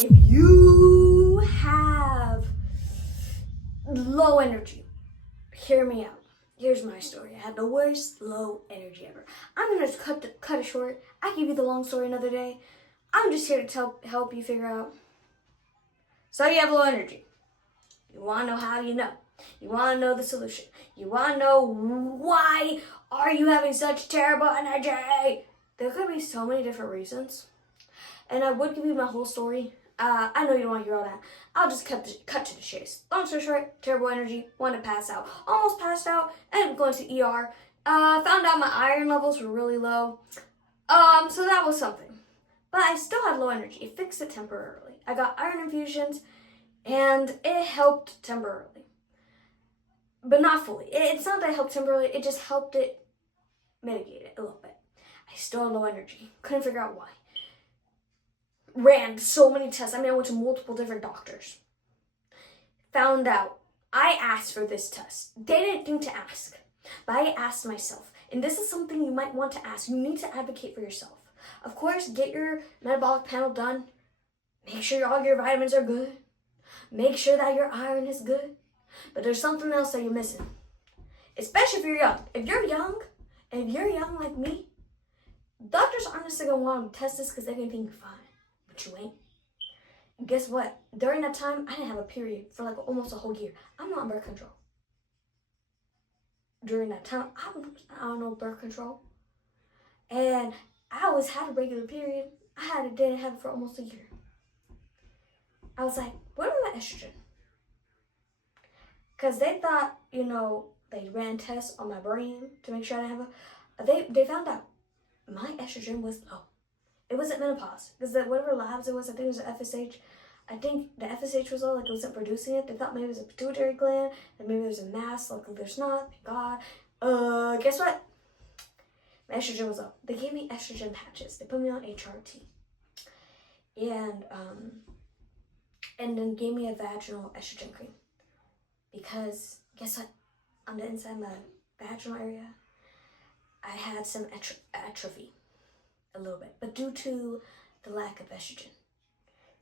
If you have low energy, hear me out. Here's my story. I had the worst low energy ever. I'm gonna cut it short. I give you the long story another day. I'm just here to help you figure out. So you have low energy. You want to know how you know. You want to know the solution. You want to know why are you having such terrible energy. There could be so many different reasons. And I would give you my whole story. I know you don't want to hear all that. I'll just cut to the chase. Long story short, terrible energy, wanted to pass out. Almost passed out, ended up going to ER. Found out my iron levels were really low. So that was something. But I still had low energy. It fixed it temporarily. I got iron infusions, and it helped temporarily. But not fully. It's not that it helped temporarily, it just helped it mitigate it a little bit. I still had low energy. Couldn't figure out why. Ran so many tests. I went to multiple different doctors. Found out. I asked for this test. They didn't think to ask. But I asked myself. And this is something you might want to ask. You need to advocate for yourself. Of course, get your metabolic panel done. Make sure all your vitamins are good. Make sure that your iron is good. But there's something else that you're missing. Especially if you're young. If you're young like me, doctors aren't necessarily going to want to test this because they're going to think you're fine. But you ain't. And guess what? During that time, I didn't have a period for like almost a whole year. I'm not on birth control. During that time, I was on no birth control. And I always had a regular period. Didn't have it for almost a year. I was like, what about my estrogen? Because they thought, they ran tests on my brain to make sure I didn't have they found out my estrogen was low. It wasn't menopause. Because whatever labs it was, I think it was an FSH. I think the FSH was low, like it wasn't producing it. They thought maybe it was a pituitary gland, and maybe there's a mass, like there's not, thank God. Guess what? My estrogen was low. They gave me estrogen patches. They put me on HRT. And then gave me a vaginal estrogen cream. Because, guess what? On the inside of my vaginal area, I had some atrophy. A little bit. But due to the lack of estrogen.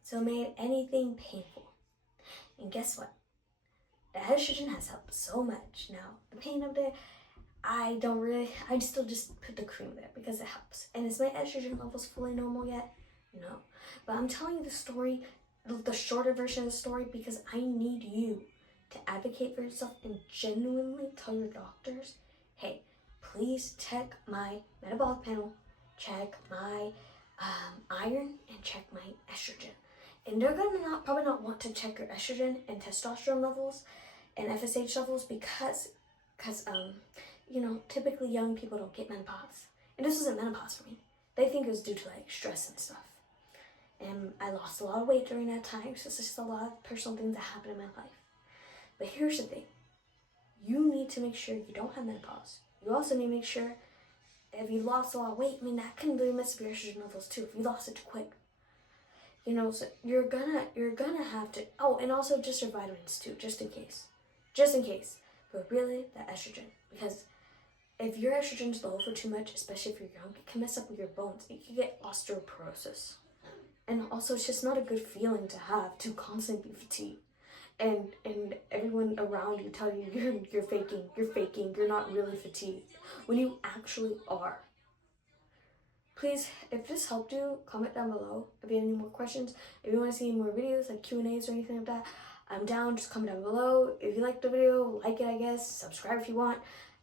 So it made anything painful. And guess what? The estrogen has helped so much. Now, the pain up there, I still just put the cream there because it helps. And is my estrogen levels fully normal yet? No. But I'm telling you the story, the shorter version of the story, because I need you to advocate for yourself and genuinely tell your doctors, hey, please check my metabolic panel, check my iron, and check my estrogen. And they're gonna probably not want to check your estrogen and testosterone levels and FSH levels because typically young people don't get menopause. And this wasn't menopause for me. They think it was due to like stress and stuff. And I lost a lot of weight during that time, so it's just a lot of personal things that happened in my life. But here's the thing. You need to make sure you don't have menopause. You also need to make sure if you lost a lot of weight, that can really mess up your estrogen levels too, if you lost it too quick. So you're gonna have to, and also just your vitamins too, just in case. But really, the estrogen, because if your estrogen's low for too much, especially if you're young, it can mess up with your bones. You can get osteoporosis. And also, it's just not a good feeling to have, to constantly be fatigued. And everyone around you tell you you're faking, you're not really fatigued, when you actually are. Please, if this helped you, comment down below if you have any more questions. If you want to see more videos, like Q&As or anything like that, I'm down, just comment down below. If you liked the video, like it, I guess. Subscribe if you want.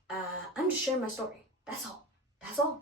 I'm just sharing my story. That's all.